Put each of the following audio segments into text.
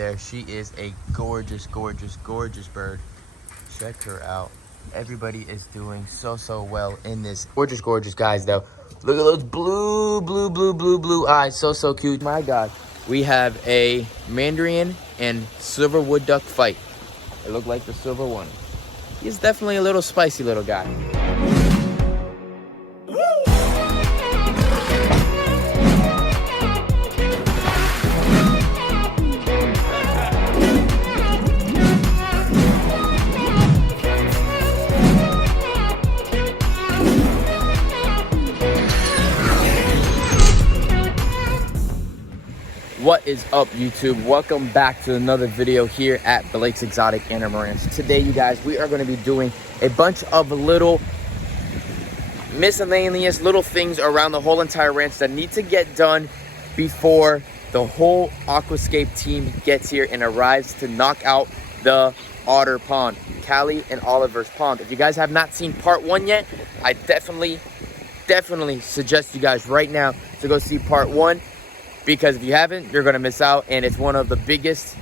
there. She is a gorgeous, gorgeous, gorgeous bird. Check her out. Everybody is doing so well in this. Gorgeous, gorgeous guys, though. Look at those blue eyes. So cute. My God. We have a Mandarin and silver wood duck fight. It looked like the silver one. He's definitely a little spicy little guy. What is up, YouTube? Welcome back to another video here at Blake's Exotic Animal Ranch. Today, you guys, we are going to be doing a bunch of little miscellaneous little things around the whole entire ranch that need to get done before the whole aquascape team gets here and arrives to knock out the otter pond, Callie and Oliver's pond. If you guys have not seen part 1 yet, I definitely suggest you guys right now to go see part 1. Because if you haven't, you're going to miss out. And it's one of the biggest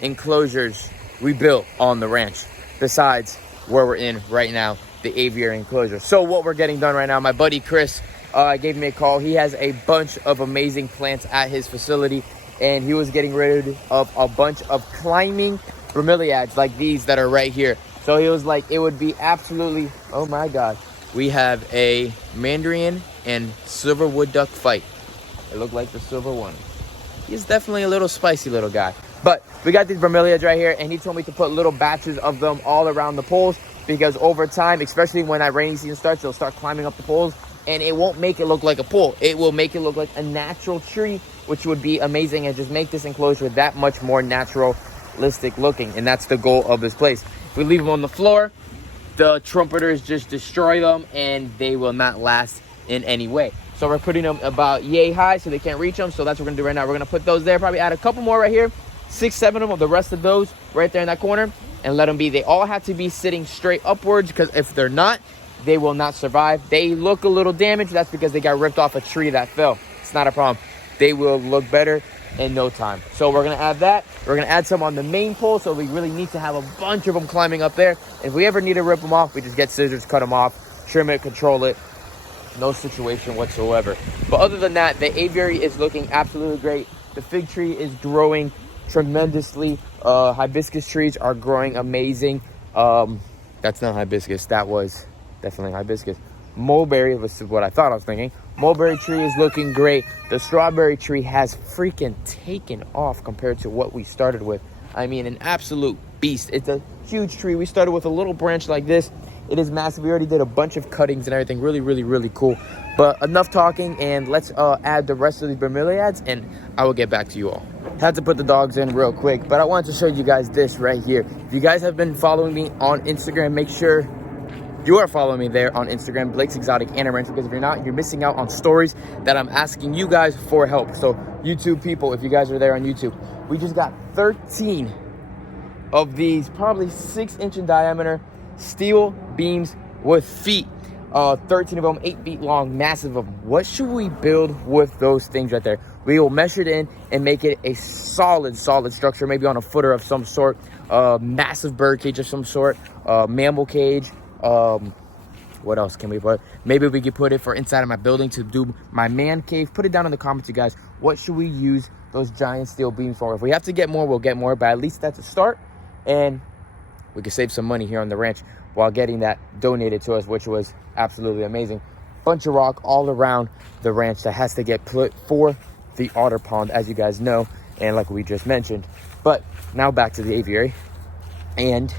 enclosures we built on the ranch. Besides where we're in right now, the aviary enclosure. So what we're getting done right now, my buddy Chris gave me a call. He has a bunch of amazing plants at his facility. And he was getting rid of a bunch of climbing bromeliads like these that are right here. So he was like, it would be absolutely, oh my God. We have a Mandarin and silver wood duck fight. It looked like the silver one. He's definitely a little spicy little guy. But we got these bromeliads right here, and he told me to put little batches of them all around the poles because over time, especially when that rainy season starts, they'll start climbing up the poles, and it won't make it look like a pole. It will make it look like a natural tree, which would be amazing and just make this enclosure that much more naturalistic looking, and that's the goal of this place. If we leave them on the floor, the trumpeters just destroy them, and they will not last in any way. So we're putting them about yay high so they can't reach them. So that's what we're gonna do right now. We're gonna put those there, probably add a couple more right here, 6, 7 of them, the rest of those right there in that corner, and let them be. They all have to be sitting straight upwards because if they're not, they will not survive. They look a little damaged. That's because they got ripped off a tree that fell. It's not a problem. They will look better in no time. So we're gonna add that. We're gonna add some on the main pole. So we really need to have a bunch of them climbing up there. If we ever need to rip them off, we just get scissors, cut them off, trim it, control it. No situation whatsoever. But other than that, the aviary is looking absolutely great. The fig tree is growing tremendously. Hibiscus trees are growing amazing. That's not hibiscus. That was definitely hibiscus. Mulberry was what I thought I was thinking. Mulberry tree is looking great. The strawberry tree has freaking taken off compared to what we started with. I mean, an absolute beast. It's a huge tree. We started with a little branch like this. It is massive. We already did a bunch of cuttings and everything. Really cool. But enough talking, and let's add the rest of these bromeliads, and I will get back to you all. Had to put the dogs in real quick, but I wanted to show you guys this right here. If you guys have been following me on Instagram, make sure you are following me there on Instagram, Blake's Exotic Animal Ranch, because if you're not, you're missing out on stories that I'm asking you guys for help. So YouTube people, if you guys are there on YouTube, we just got 13 of these probably 6-inch in diameter steel beams with feet, 13 of them, 8 feet long, massive of them. What should we build with those things right there? We will measure it in and make it a solid structure, maybe on a footer of some sort, massive bird cage of some sort, mammal cage. What else can we put? Maybe we could put it for inside of my building to do my man cave. Put it down in the comments, you guys. What should we use those giant steel beams for? If we have to get more, we'll get more, but at least that's a start, and we could save some money here on the ranch while getting that donated to us, which was absolutely amazing. Bunch of rock all around the ranch that has to get put for the otter pond, as you guys know, and like we just mentioned. But now back to the aviary, and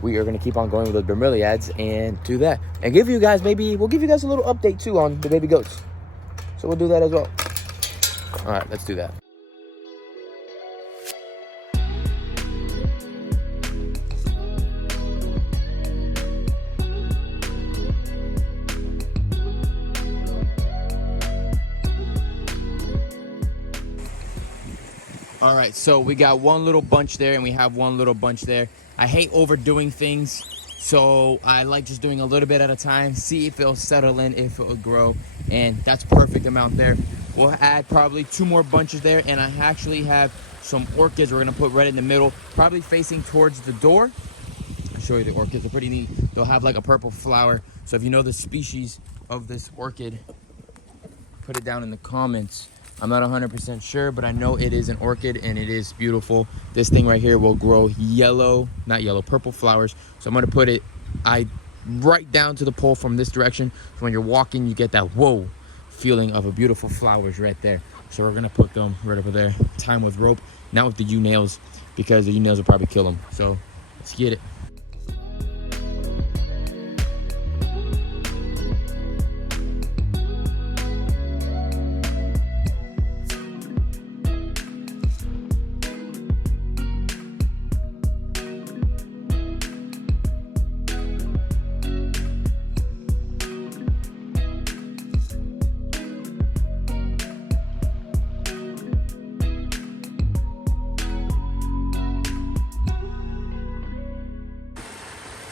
we are going to keep on going with the bromeliads and do that, and give you guys, maybe we'll give you guys a little update too on the baby goats. So we'll do that as well. All right, let's do that. All right, so we got one little bunch there and we have one little bunch there. I hate overdoing things, so I like just doing a little bit at a time, see if it'll settle in, if it'll grow, and that's perfect amount there. We'll add probably 2 more bunches there, and I actually have some orchids we're gonna put right in the middle, probably facing towards the door. I'll show you the orchids. They're pretty neat. They'll have like a purple flower. So if you know the species of this orchid, put it down in the comments. I'm not 100% sure, but I know it is an orchid and it is beautiful. This thing right here will grow purple flowers. So I'm gonna put it right down to the pole from this direction. So when you're walking, you get that whoa feeling of a beautiful flowers right there. So we're gonna put them right over there. Tie them with rope, not with the U-nails, because the U-nails will probably kill them. So let's get it.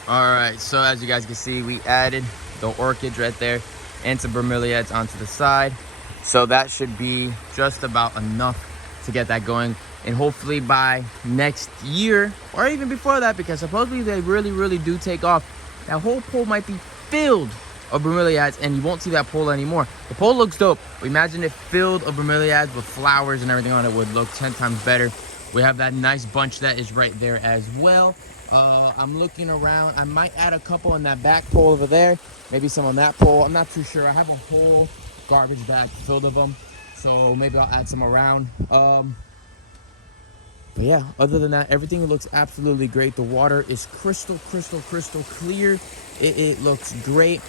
All right, so as you guys can see, we added the orchids right there and some bromeliads onto the side. So that should be just about enough to get that going. And hopefully by next year, or even before that, because supposedly they really do take off, that whole pole might be filled of bromeliads and you won't see that pole anymore. The pole looks dope. Imagine if filled of bromeliads with flowers and everything on it would look 10 times better. We have that nice bunch that is right there as well. I'm looking around. I might add a couple on that back pole over there. Maybe some on that pole. I'm not too sure. I have a whole garbage bag filled of them. So maybe I'll add some around. But yeah, other than that, everything looks absolutely great. The water is crystal clear. It looks great.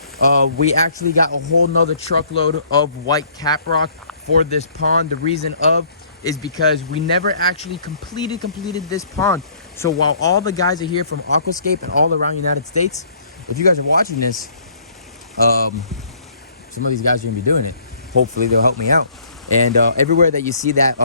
We actually got a whole nother truckload of white caprock for this pond. The reason is because we never actually completed this pond. So while all the guys are here from Aquascape and all around the United States, if you guys are watching this, some of these guys are gonna be doing it. Hopefully they'll help me out. And everywhere that you see that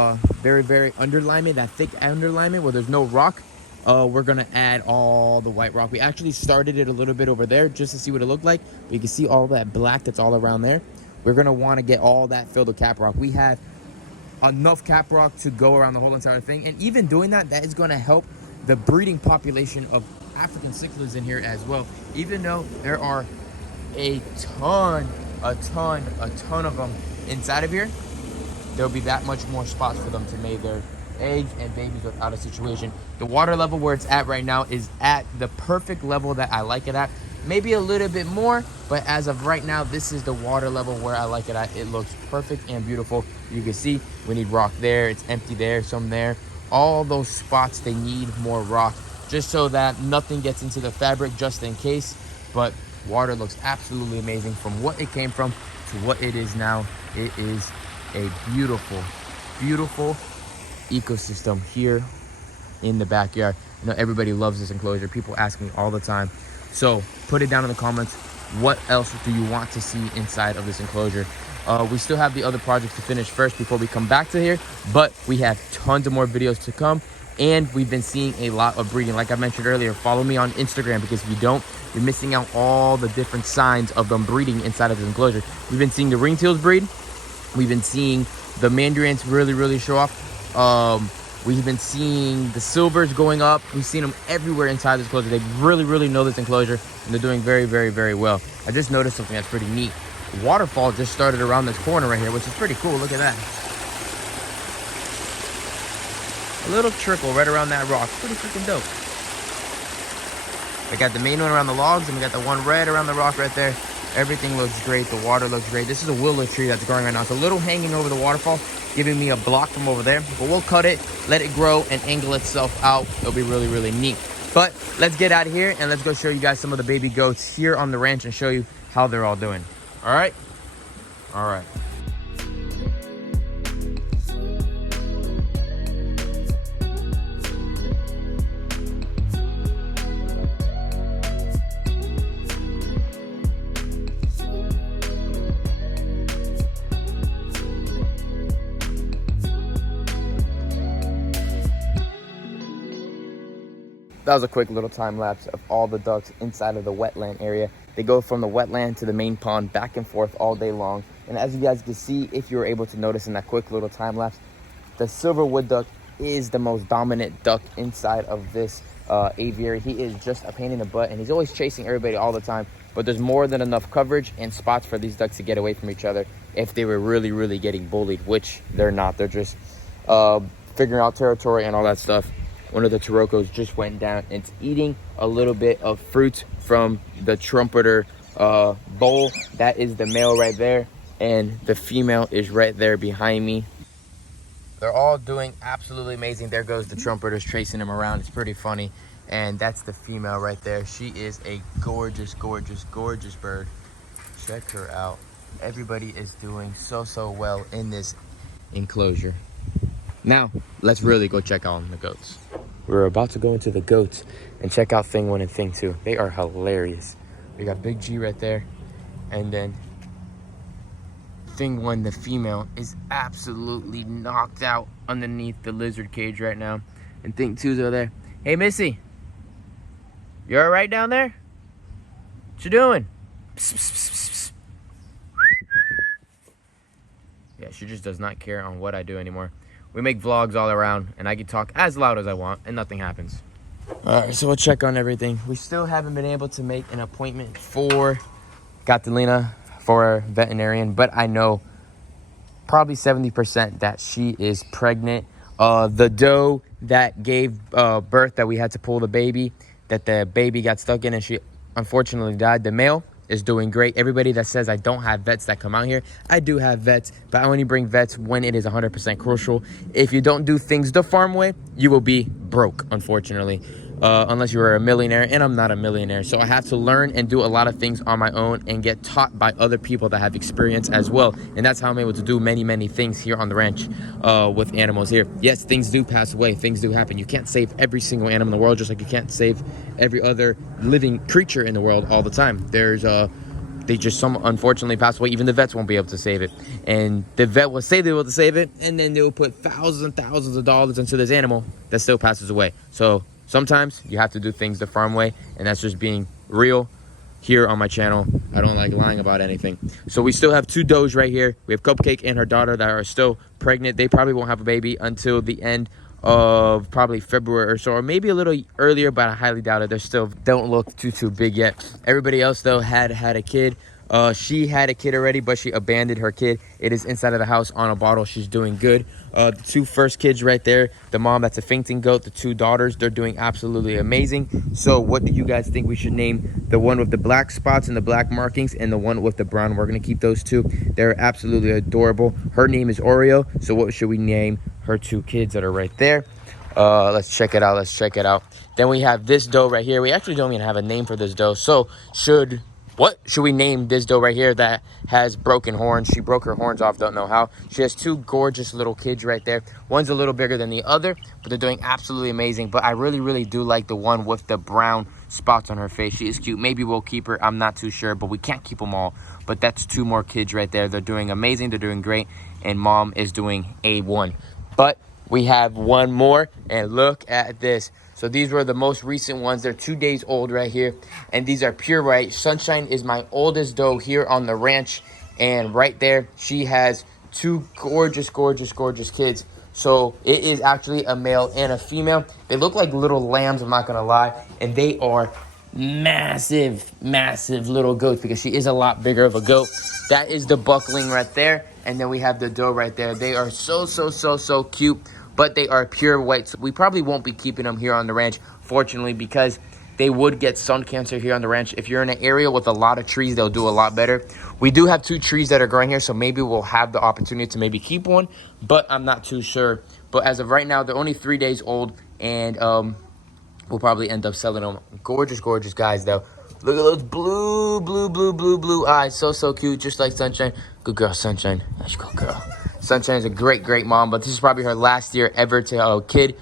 very underlayment, that thick underlayment where there's no rock, we're gonna add all the white rock. We actually started it a little bit over there just to see what it looked like. But you can see all that black that's all around there. We're gonna wanna get all that filled with caprock. We have enough caprock to go around the whole entire thing. And even doing that is gonna help the breeding population of African cichlids in here as well. Even though there are a ton of them inside of here, there'll be that much more spots for them to lay their eggs and babies without a situation. The water level where it's at right now is at the perfect level that I like it at. Maybe a little bit more, but as of right now, this is the water level where I like it at. It looks perfect and beautiful. You can see we need rock there, it's empty there, some there. All those spots, they need more rock just so that nothing gets into the fabric just in case. But water looks absolutely amazing from what it came from to what it is now. It is a beautiful ecosystem here in the backyard. You know, everybody loves this enclosure. People ask me all the time. So put it down in the comments. What else do you want to see inside of this enclosure? We still have the other projects to finish first before we come back to here, but we have tons of more videos to come, and we've been seeing a lot of breeding. Like I mentioned earlier, follow me on Instagram, because if you don't, you're missing out all the different signs of them breeding inside of this enclosure. We've been seeing the ringtails breed. We've been seeing the mandarins really show off. We've been seeing the silvers going up. We've seen them everywhere inside this enclosure. They really know this enclosure, and they're doing very well. I just noticed something that's pretty neat. Waterfall just started around this corner right here, which is pretty cool. Look at that. A little trickle right around that rock. Pretty freaking dope. We got the main one around the logs, and we got the one right around the rock right there. Everything looks great. The water looks great. This is a willow tree that's growing right now. It's a little hanging over the waterfall, giving me a block from over there. But we'll cut it, let it grow, and angle itself out. It'll be really neat. But let's get out of here, and let's go show you guys some of the baby goats here on the ranch and show you how they're all doing. All right? All right. That was a quick little time lapse of all the ducks inside of the wetland area. They go from the wetland to the main pond back and forth all day long. And as you guys can see, if you were able to notice in that quick little time lapse, the silver wood duck is the most dominant duck inside of this aviary. He is just a pain in the butt, and he's always chasing everybody all the time. But there's more than enough coverage and spots for these ducks to get away from each other if they were really, really getting bullied, which they're not. They're just figuring out territory and all that stuff. One of the Tarocos just went down. It's eating a little bit of fruit from the trumpeter bowl. That is the male right there, and the female is right there behind me. They're all doing absolutely amazing. There goes the trumpeters chasing him around. It's pretty funny. And that's the female right there. She is a gorgeous, gorgeous, gorgeous bird. Check her out. Everybody is doing so well in this enclosure. Now, let's really go check out the goats. We're about to go into the goats and check out thing 1 and thing 2. They are hilarious. We got Big G right there. And then thing 1, the female, is absolutely knocked out underneath the lizard cage right now. And thing 2's over there. Hey, Missy. You all right down there? What you doing? Psst, psst, psst, psst. Yeah, she just does not care on what I do anymore. We make vlogs all around, and I can talk as loud as I want, and nothing happens. All right, so we'll check on everything. We still haven't been able to make an appointment for Catalina for a veterinarian, but I know probably 70% that she is pregnant. The doe that gave birth, that we had to pull the baby, that the baby got stuck in and she unfortunately died, the male is doing great. Everybody that says I don't have vets that come out here, I do have vets, but I only bring vets when it is 100% crucial. If you don't do things the farm way, you will be broke, unfortunately. Unless you're a millionaire, and I'm not a millionaire. So I have to learn and do a lot of things on my own and get taught by other people that have experience as well. And that's how I'm able to do many things here on the ranch with animals here. Yes, things do pass away. Things do happen. You can't save every single animal in the world, just like you can't save every other living creature in the world all the time. There's they just some unfortunately pass away. Even the vets won't be able to save it. And the vet will say they will to save it, and then they will put thousands and thousands of dollars into this animal that still passes away. So sometimes you have to do things the farm way, and that's just being real here on my channel. I don't like lying about anything. So we still have 2 does right here. We have Cupcake and her daughter that are still pregnant. They probably won't have a baby until the end of probably February or so, or maybe a little earlier, but I highly doubt it. They still don't look too big yet. Everybody else though had a kid. She had a kid already, but she abandoned her kid. It is inside of the house on a bottle. She's doing good. The 2 first kids right there, the mom that's a fainting goat, the 2 daughters, they're doing absolutely amazing. So what do you guys think we should name the one with the black spots and the black markings, and the one with the brown? We're gonna keep those 2. They're absolutely adorable. Her name is Oreo. So what should we name her 2 kids that are right there? Let's check it out. Then we have this doe right here. We actually don't even have a name for this doe. So what should we name this doe right here that has broken horns? She broke her horns off, don't know how. She has 2 gorgeous little kids right there. One's a little bigger than the other, but they're doing absolutely amazing. But I really do like the one with the brown spots on her face. She is cute. Maybe we'll keep her. I'm not too sure, but we can't keep them all. But that's 2 more kids right there. They're doing amazing. They're doing great. And mom is doing A1. But we have one more, and look at this. So these were the most recent ones. They're 2 days old right here, and these are pure white. Sunshine is my oldest doe here on the ranch, and right there she has 2 gorgeous kids. So it is actually a male and a female. They look like little lambs, I'm not gonna lie, and they are massive little goats, because she is a lot bigger of a goat. That is the buckling right there, and then we have the doe right there. They are so cute, but they are pure white. So we probably won't be keeping them here on the ranch, fortunately, because they would get sun cancer here on the ranch. If you're in an area with a lot of trees, they'll do a lot better. We do have 2 trees that are growing here, so maybe we'll have the opportunity to maybe keep one, but I'm not too sure. But as of right now, they're only 3 days old, and we'll probably end up selling them. Gorgeous guys though. Look at those blue eyes. So cute, just like Sunshine. Good girl, Sunshine. That's a good girl. Sunshine is a great mom, but this is probably her last year ever to have a kid.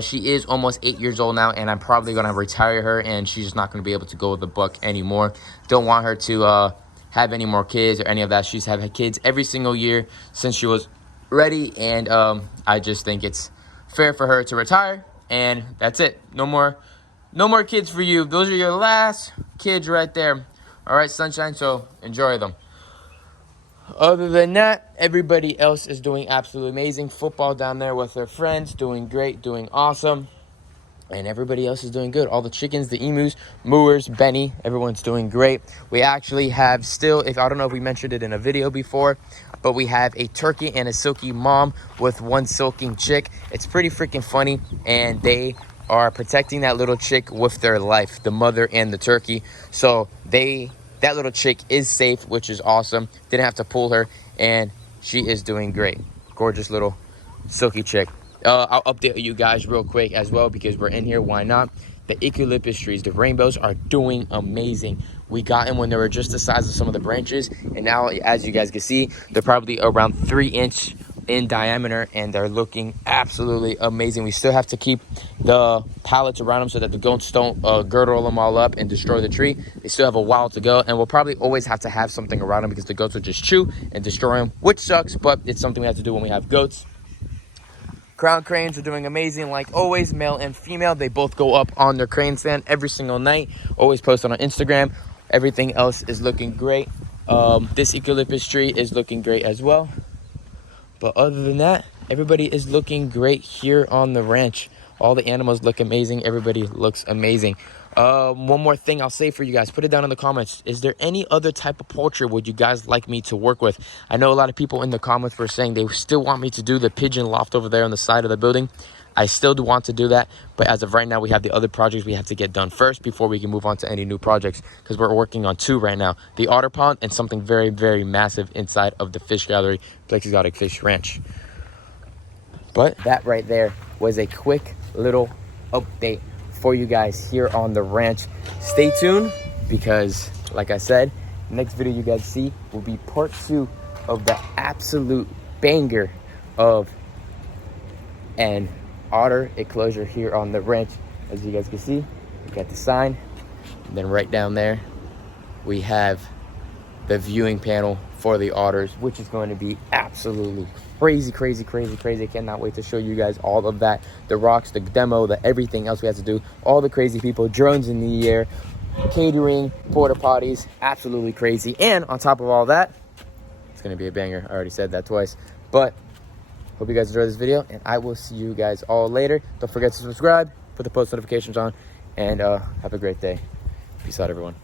She is almost 8 years old now, and I'm probably going to retire her, and she's just not going to be able to go with the buck anymore. Don't want her to have any more kids or any of that. She's had kids every single year since she was ready, and I just think it's fair for her to retire, and that's it. No more kids for you. Those are your last kids right there. All right, Sunshine, so enjoy them. Other than that, everybody else is doing absolutely amazing. Football down there with their friends, doing great, doing awesome. And everybody else is doing good. All the chickens, the emus, mooers, Benny, everyone's doing great. We actually have still, if I don't know if we mentioned it in a video before, but we have a turkey and a silky mom with one silking chick. It's pretty freaking funny, and they are protecting that little chick with their life, the mother and the turkey. So that little chick is safe, which is awesome. Didn't have to pull her, and she is doing great. Gorgeous little silky chick. I'll update you guys real quick as well, because we're in here, why not? The eucalyptus trees, the rainbows, are doing amazing. We got them when they were just the size of some of the branches, and now, as you guys can see, they're probably around 3-inch in diameter, and they're looking absolutely amazing. We still have to keep the pallets around them so that the goats don't girdle them all up and destroy the tree. They still have a while to go, and we'll probably always have to have something around them because the goats will just chew and destroy them, which sucks, but it's something we have to do when we have goats. Crown cranes are doing amazing, like always, male and female. They both go up on their crane stand every single night. Always post on Instagram. Everything else is looking great. This eucalyptus tree is looking great as well. But other than that, everybody is looking great here on the ranch. All the animals look amazing. Everybody looks amazing. One more thing I'll say for you guys, put it down in the comments. Is there any other type of poultry would you guys like me to work with? I know a lot of people in the comments were saying they still want me to do the pigeon loft over there on the side of the building. I still do want to do that, but as of right now, we have the other projects we have to get done first before we can move on to any new projects, because we're working on 2 right now: the otter pond and something very, very massive inside of the fish gallery, Blake's Exotic Fish Ranch. But that right there was a quick little update for you guys here on the ranch. Stay tuned, because like I said, next video you guys see will be part 2 of the absolute banger of an otter enclosure here on the ranch. As you guys can see, we got the sign, and then right down there we have the viewing panel for the otters, which is going to be absolutely crazy. I cannot wait to show you guys all of that. The rocks, the demo, the everything else we have to do, all the crazy people, drones in the air, catering, porta potties, absolutely crazy. And on top of all that, it's going to be a banger. I already said that twice, but hope you guys enjoyed this video, and I will see you guys all later. Don't forget to subscribe, put the post notifications on, and have a great day. Peace out, everyone.